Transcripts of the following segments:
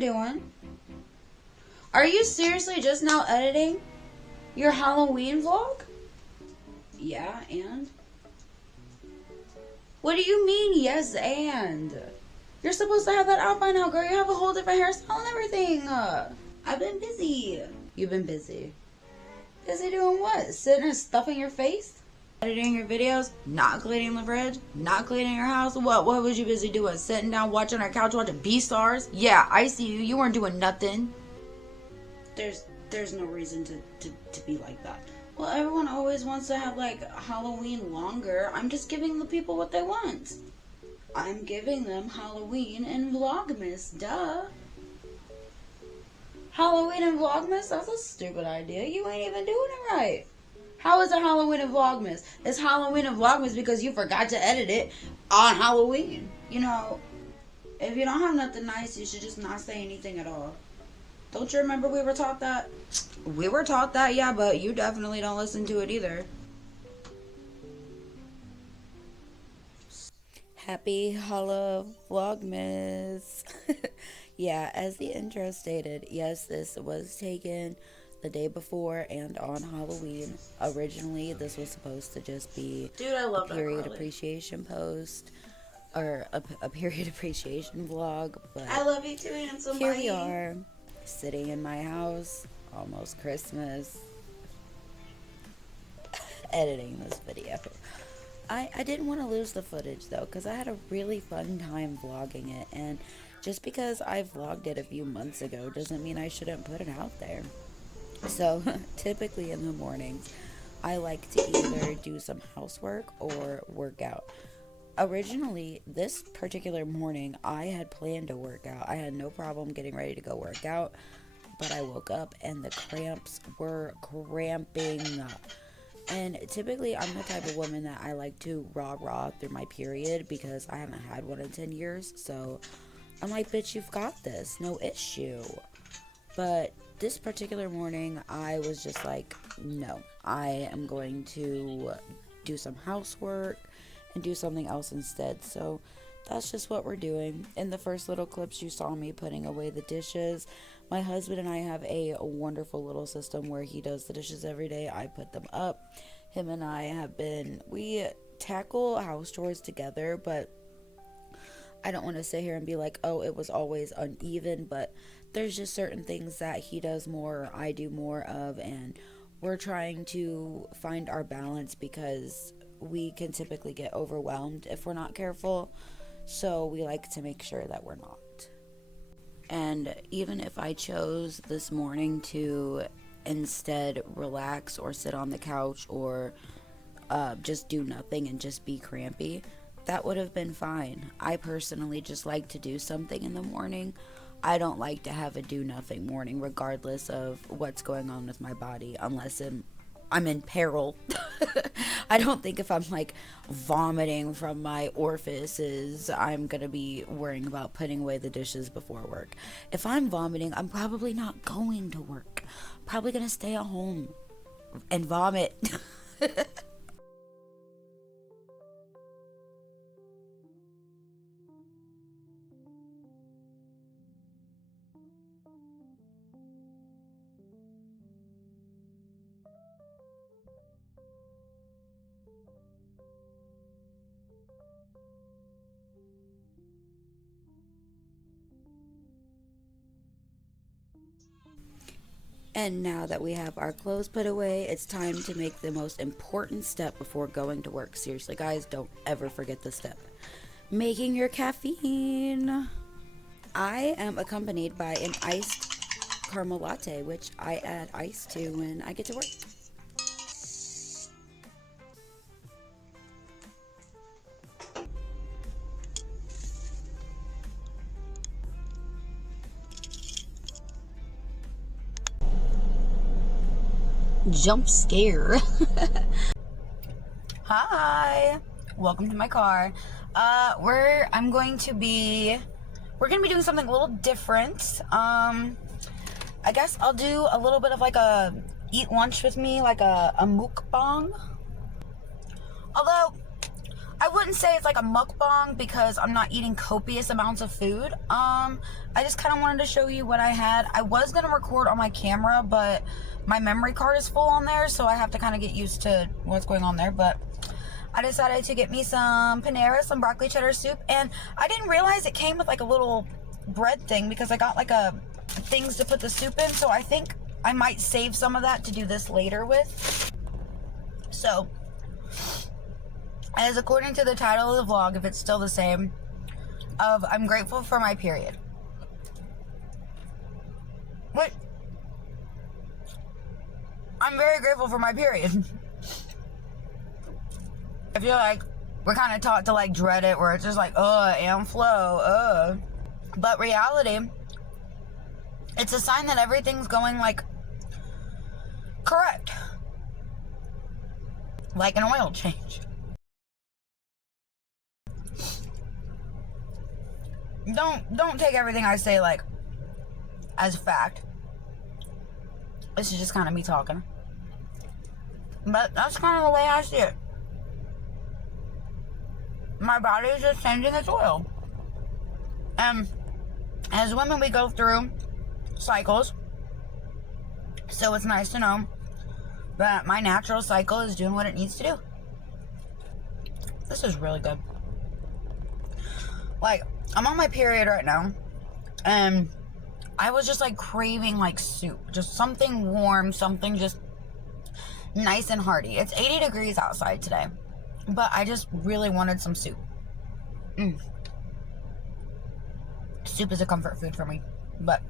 doing? Are you seriously just now editing your Halloween vlog? Yeah, and? What do you mean, yes, and? You're supposed to have that out by now, girl. You have a whole different hairstyle and everything. I've been busy. You've been busy. Busy doing what? Sitting and stuffing your face? Editing your videos? Not cleaning the fridge? Not cleaning your house? What was you busy doing? Sitting down watching our couch watching B-Stars? Yeah, I see you. You weren't doing nothing. There's no reason to be like that. Well, everyone always wants to have, like, Halloween longer. I'm just giving the people what they want. I'm giving them Halloween and Vlogmas, duh. Halloween and Vlogmas? That's a stupid idea. You ain't even doing it right. How is it Halloween and Vlogmas? It's Halloween and Vlogmas because you forgot to edit it on Halloween. You know, if you don't have nothing nice, you should just not say anything at all. Don't you remember we were taught that? We were taught that, yeah, but you definitely don't listen to it either. Happy Holla Vlogmas. Yeah, as the intro stated, yes, this was taken the day before and on Halloween. Originally, this was supposed to just be a period appreciation post or a period appreciation vlog, but I love you too, handsome. here we are, sitting in my house, almost Christmas, editing this video. I didn't want to lose the footage though, because I had a really fun time vlogging it, and just because I vlogged it a few months ago doesn't mean I shouldn't put it out there. So typically in the mornings, I like to either do some housework or work out. Originally, this particular morning, I had planned to work out. I had no problem getting ready to go work out, but I woke up and the cramps were cramping up. And typically, I'm the type of woman that I like to rah-rah through my period because I haven't had one in 10 years. So I'm like, bitch, you've got this. No issue. But this particular morning, I was just like, no. I am going to do some housework and do something else instead. So that's just what we're doing. In the first little clips, you saw me putting away the dishes. My husband and I have a wonderful little system where he does the dishes every day. I put them up. Him and I we tackle house chores together, but I don't want to sit here and be like, oh, it was always uneven, but there's just certain things that he does more, I do more of, and we're trying to find our balance because we can typically get overwhelmed if we're not careful, so we like to make sure that we're not. And even if I chose this morning to instead relax or sit on the couch or just do nothing and just be crampy, that would have been fine. I personally just like to do something in the morning. I don't like to have a do nothing morning regardless of what's going on with my body, unless I'm in peril. I don't think if I'm like vomiting from my orifices, I'm gonna be worrying about putting away the dishes before work. If I'm vomiting, I'm probably not going to work. I'm probably gonna stay at home and vomit. And now that we have our clothes put away, it's time to make the most important step before going to work. Seriously, guys, don't ever forget this step. Making your caffeine. I am accompanied by an iced caramel latte, which I add ice to when I get to work. Jump scare. Hi, welcome to my car. We're gonna be doing something a little different. I guess I'll do a little bit of like a eat lunch with me, like a mukbang. Although I wouldn't say it's like a mukbang because I'm not eating copious amounts of food. I just kind of wanted to show you what I had. I was going to record on my camera, but my memory card is full on there, so I have to kind of get used to what's going on there. But I decided to get me some Panera, some broccoli cheddar soup, and I didn't realize it came with like a little bread thing because I got like things to put the soup in, so I think I might save some of that to do this later with. So, as according to the title of the vlog, if it's still the same, of I'm grateful for my period. What? I'm very grateful for my period. I feel like we're kind of taught to like dread it, where it's just like, and flow, But reality, it's a sign that everything's going like correct. Like an oil change. Don't take everything I say like as fact. This is just kind of me talking. But that's kind of the way I see it. My body is just changing its oil. And as women, we go through cycles. So it's nice to know that my natural cycle is doing what it needs to do. This is really good. Like, I'm on my period right now, and I was just like craving like soup. Just something warm, something just nice and hearty. It's 80 degrees outside today, but I just really wanted some soup. Soup is a comfort food for me. But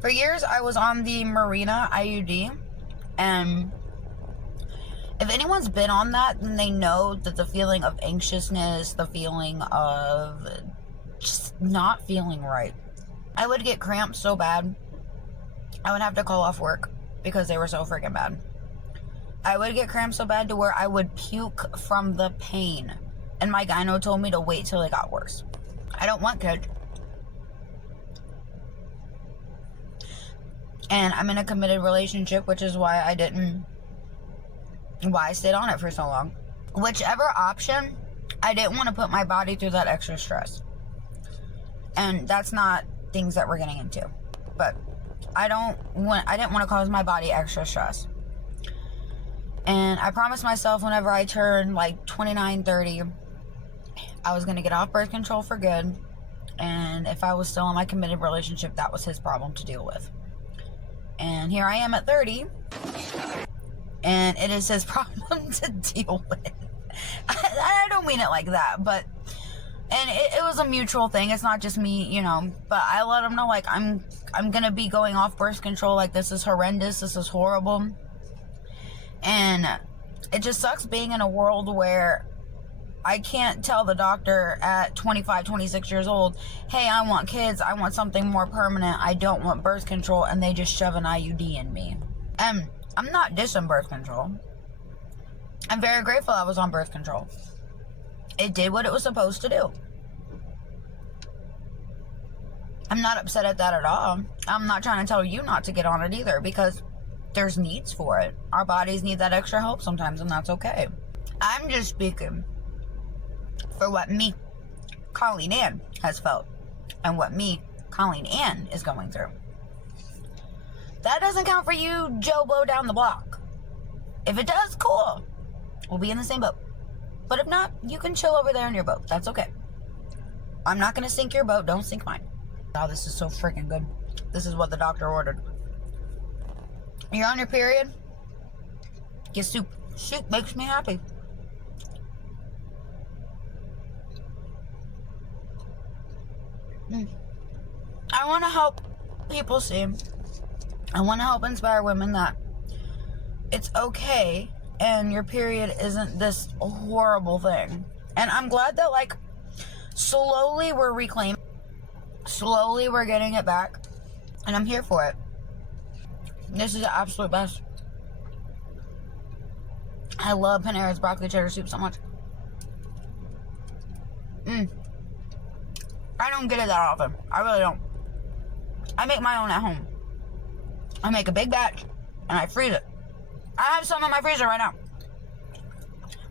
for years, I was on the Marina IUD, and if anyone's been on that, then they know that the feeling of anxiousness, the feeling of just not feeling right. I would get cramps so bad, I would have to call off work because they were so freaking bad. I would get cramps so bad to where I would puke from the pain. And my gyno told me to wait till it got worse. I don't want kids. And I'm in a committed relationship, which is why I stayed on it for so long. Whichever option, I didn't want to put my body through that extra stress. And that's not things that we're getting into. But I didn't want to cause my body extra stress. And I promised myself whenever I turned like 29, 30, I was going to get off birth control for good. And if I was still in my committed relationship, that was his problem to deal with. And here I am at 30, and it is his problem to deal with. I don't mean it like that, but, and it was a mutual thing. It's not just me, you know, but I let him know, like, I'm gonna be going off birth control. Like, this is horrendous. This is horrible. And it just sucks being in a world where I can't tell the doctor at 25, 26 years old, hey, I want kids, I want something more permanent, I don't want birth control, and they just shove an IUD in me. And I'm not dissing birth control. I'm very grateful I was on birth control. It did what it was supposed to do. I'm not upset at that at all. I'm not trying to tell you not to get on it either, because there's needs for it. Our bodies need that extra help sometimes, and that's okay. I'm just speaking for what me, Colleen Ann, has felt, and what me, Colleen Ann, is going through. That doesn't count for you, Joe Blow down the block. If it does, cool. We'll be in the same boat. But if not, you can chill over there in your boat. That's okay. I'm not going to sink your boat. Don't sink mine. Oh, this is so freaking good. This is what the doctor ordered. You're on your period? Get soup. Soup makes me happy. I want to help people see. I want to help inspire women that it's okay and your period isn't this horrible thing. And I'm glad that, like, slowly we're reclaiming. Slowly we're getting it back. And I'm here for it. This is the absolute best. I love Panera's broccoli cheddar soup so much. I don't get it that often. I really don't. I make my own at home. I make a big batch and I freeze it. I have some in my freezer right now.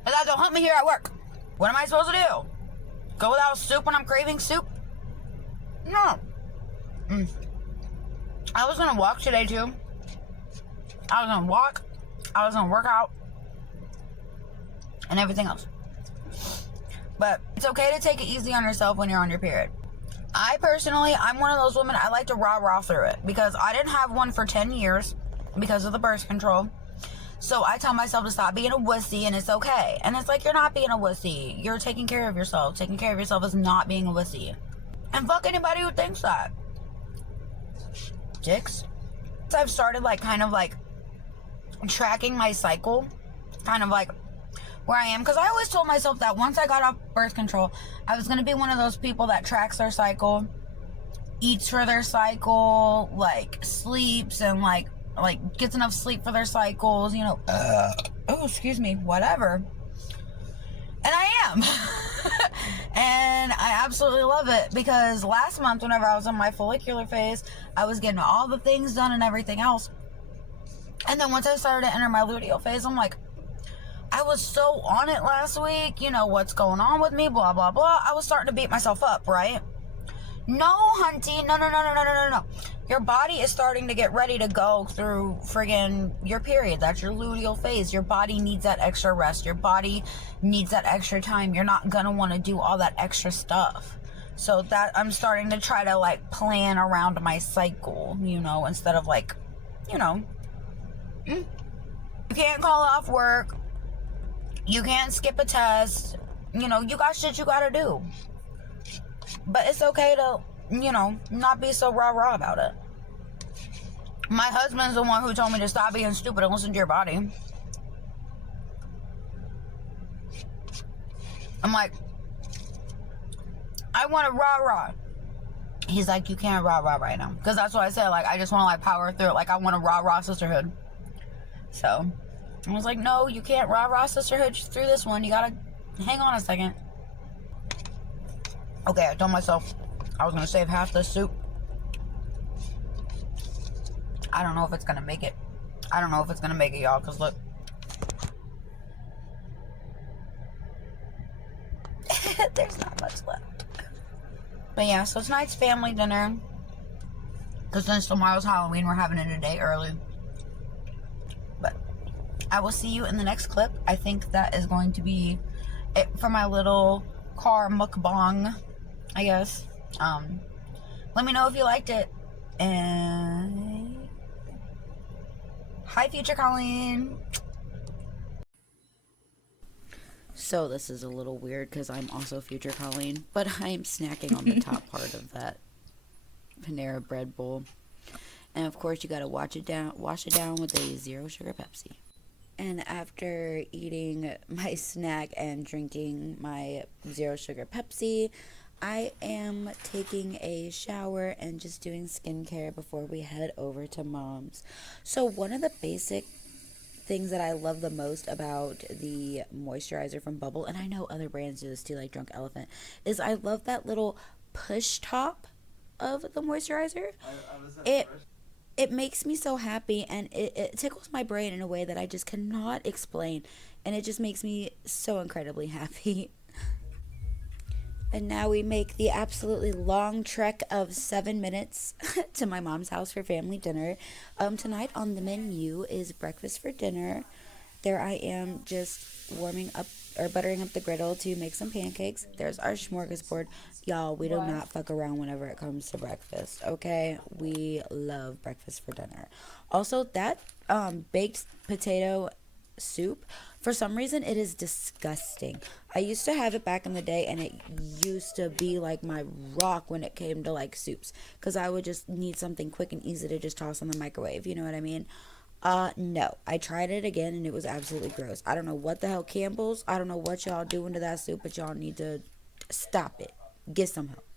But that don't help me here at work. What am I supposed to do? Go without soup when I'm craving soup? No. I was gonna walk today too. I was gonna walk. I was gonna work out. And everything else. But it's okay to take it easy on yourself when you're on your period. I personally, I'm one of those women, I like to rah-rah through it. Because I didn't have one for 10 years because of the birth control. So I tell myself to stop being a wussy and it's okay. And it's like, you're not being a wussy. You're taking care of yourself. Taking care of yourself is not being a wussy. And fuck anybody who thinks that. Dicks. So I've started like kind of like tracking my cycle. Kind of like where I am, because I always told myself that once I got off birth control, I was going to be one of those people that tracks their cycle, eats for their cycle, like sleeps and like gets enough sleep for their cycles, you know, oh, excuse me, whatever. And I am. And I absolutely love it, because last month whenever I was in my follicular phase, I was getting all the things done and everything else. And then once I started to enter my luteal phase, I'm like, I was so on it last week, you know, what's going on with me, blah, blah, blah. I was starting to beat myself up, right? No, hunty, no. Your body is starting to get ready to go through friggin' your period. That's your luteal phase. Your body needs that extra rest. Your body needs that extra time. You're not gonna want to do all that extra stuff. So that I'm starting to try to like plan around my cycle, you know, instead of like, you know, you can't call off work. You can't skip a test. You know, you got shit you gotta do. But it's okay to, you know, not be so rah-rah about it. My husband's the one who told me to stop being stupid and listen to your body. I'm like, I want to rah-rah. He's like, you can't rah-rah right now. Because that's what I said. Like, I just want to, like, power through it. Like, I want to rah-rah sisterhood. So I was like, no, you can't rah-rah sisterhood through this one. You gotta hang on a second. Okay, I told myself I was gonna save half this soup. I don't know if it's gonna make it. I don't know if it's gonna make it, y'all, because look. There's not much left. But yeah, so tonight's family dinner. Because since tomorrow's Halloween, we're having it a day early. But I will see you in the next clip. I think that is going to be it for my little car mukbang, I guess. Let me know if you liked it. And hi, future Colleen. So this is a little weird because I'm also future Colleen, but I'm snacking on the top part of that Panera bread bowl. And of course you gotta wash it down with a 0 sugar Pepsi. And after eating my snack and drinking my 0 sugar Pepsi, I am taking a shower and just doing skincare before we head over to Mom's. So one of the basic things that I love the most about the moisturizer from Bubble, and I know other brands do this too, like Drunk Elephant, is I love that little push top of the moisturizer. It makes me so happy, and it tickles my brain in a way that I just cannot explain, and it just makes me so incredibly happy. And now we make the absolutely long trek of 7 minutes to my mom's house for family dinner. Tonight on the menu is breakfast for dinner. There I am just warming up or buttering up the griddle to make some pancakes. There's our smorgasbord. Y'all, we do not fuck around whenever it comes to breakfast, okay? We love breakfast for dinner. Also, that baked potato soup, for some reason it is disgusting. I used to have it back in the day, and it used to be like my rock when it came to like soups, because I would just need something quick and easy to just toss in the microwave, you know what I mean? No, I tried it again and it was absolutely gross. I don't know what the hell, Campbell's, I don't know what y'all doing to that soup, but y'all need to stop it. Get some help.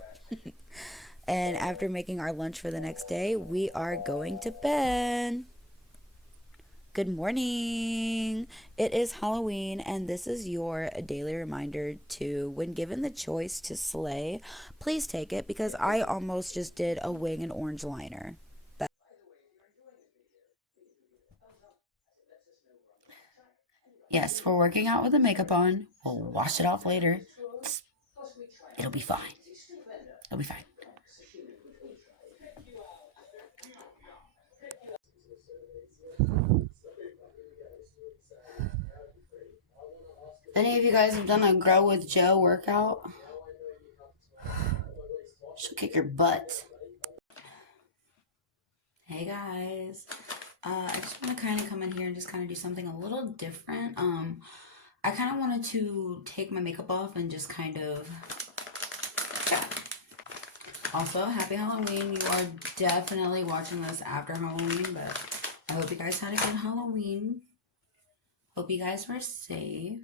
And after making our lunch for the next day, we are going to bed. Good morning. It is Halloween, and this is your daily reminder to, when given the choice to slay, please take it, because I almost just did a wing and orange liner. Yes, we're working out with the makeup on. We'll wash it off later. It'll be fine. It'll be fine. Any of you guys have done a Grow with Joe workout? She'll kick your butt. Hey guys. I just want to kind of come in here and just kind of do something a little different. I kind of wanted to take my makeup off and just kind of chat. Also, happy Halloween. You are definitely watching this after Halloween, but I hope you guys had a good Halloween. Hope you guys were safe.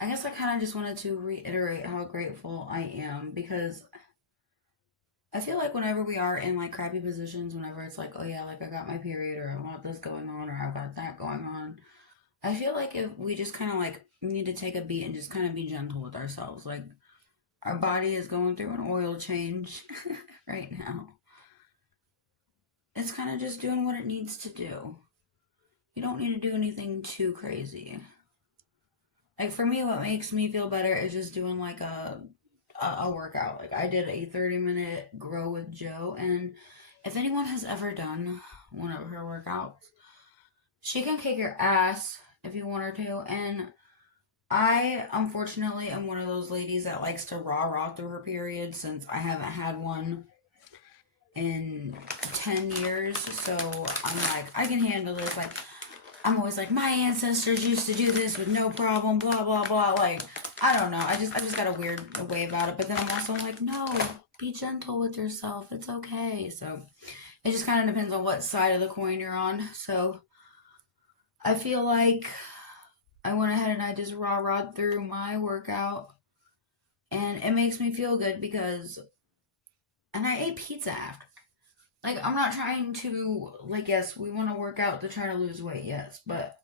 I guess I kind of just wanted to reiterate how grateful I am, because I feel like whenever we are in like crappy positions, whenever it's like, oh yeah, like I got my period, or I got this going on, or I've got that going on, I feel like if we just kind of like need to take a beat and just kind of be gentle with ourselves. Like, our body is going through an oil change right now. It's kind of just doing what it needs to do. You don't need to do anything too crazy. Like, for me, what makes me feel better is just doing like a workout. Like, I did a 30-minute Grow with Joe, and if anyone has ever done one of her workouts, she can kick your ass if you want her to. And I unfortunately am one of those ladies that likes to rah through her period, since I haven't had one in 10 years. So I'm like, I can handle this. Like, I'm always like, my ancestors used to do this with no problem, blah blah blah. Like, I don't know. I just got a weird way about it. But then I'm also like, no, be gentle with yourself. It's okay. So it just kind of depends on what side of the coin you're on. So I feel like I went ahead and I just rah through my workout, and it makes me feel good because, and I ate pizza after. Like, I'm not trying to, like, yes, we want to work out to try to lose weight, yes, but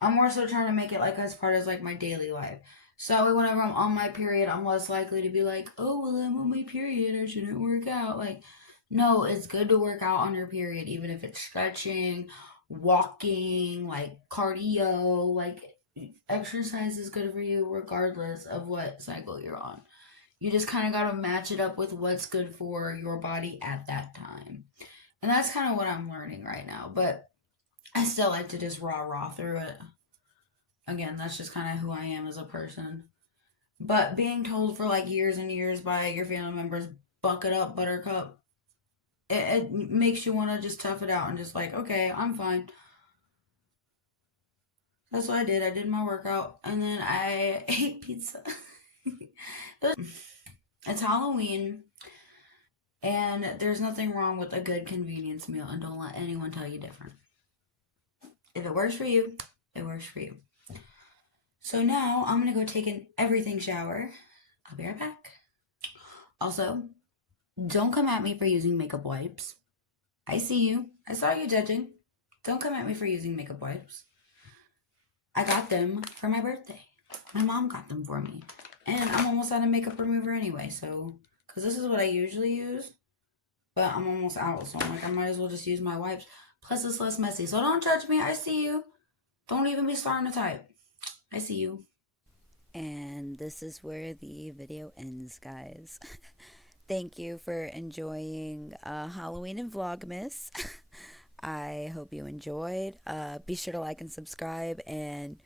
I'm more so trying to make it like as part of like my daily life. So whenever I'm on my period, I'm less likely to be like, oh, well, I'm on my period, I shouldn't work out. Like, no, it's good to work out on your period, even if it's stretching, walking, like cardio, like exercise is good for you regardless of what cycle you're on. You just kind of got to match it up with what's good for your body at that time. And that's kind of what I'm learning right now. But I still like to just rah through it. Again, that's just kind of who I am as a person. But being told for like years and years by your family members, buck it up, buttercup, it makes you want to just tough it out and just like, okay, I'm fine. That's what I did. I did my workout and then I ate pizza. It's Halloween, and there's nothing wrong with a good convenience meal, and don't let anyone tell you different. If it works for you, it works for you. So now I'm gonna go take an everything shower. I'll be right back. Also, don't come at me for using makeup wipes. I see you. I saw you judging. Don't come at me for using makeup wipes. I got them for my birthday. My mom got them for me. And I'm almost out of makeup remover anyway, so, because this is what I usually use, but I'm almost out, so I'm like, I might as well just use my wipes. Plus, it's less messy. So don't judge me. I see you. Don't even be starting to type. I see you. And this is where the video ends, guys. Thank you for enjoying Halloween and Vlogmas. I hope you enjoyed. Be sure to like and subscribe. And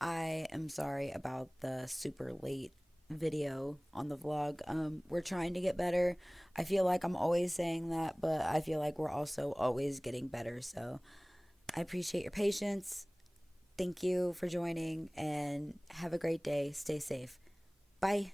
I am sorry about the super late video on the vlog. We're trying to get better. I feel like I'm always saying that, but I feel like we're also always getting better. So I appreciate your patience. Thank you for joining, and have a great day. Stay safe. Bye.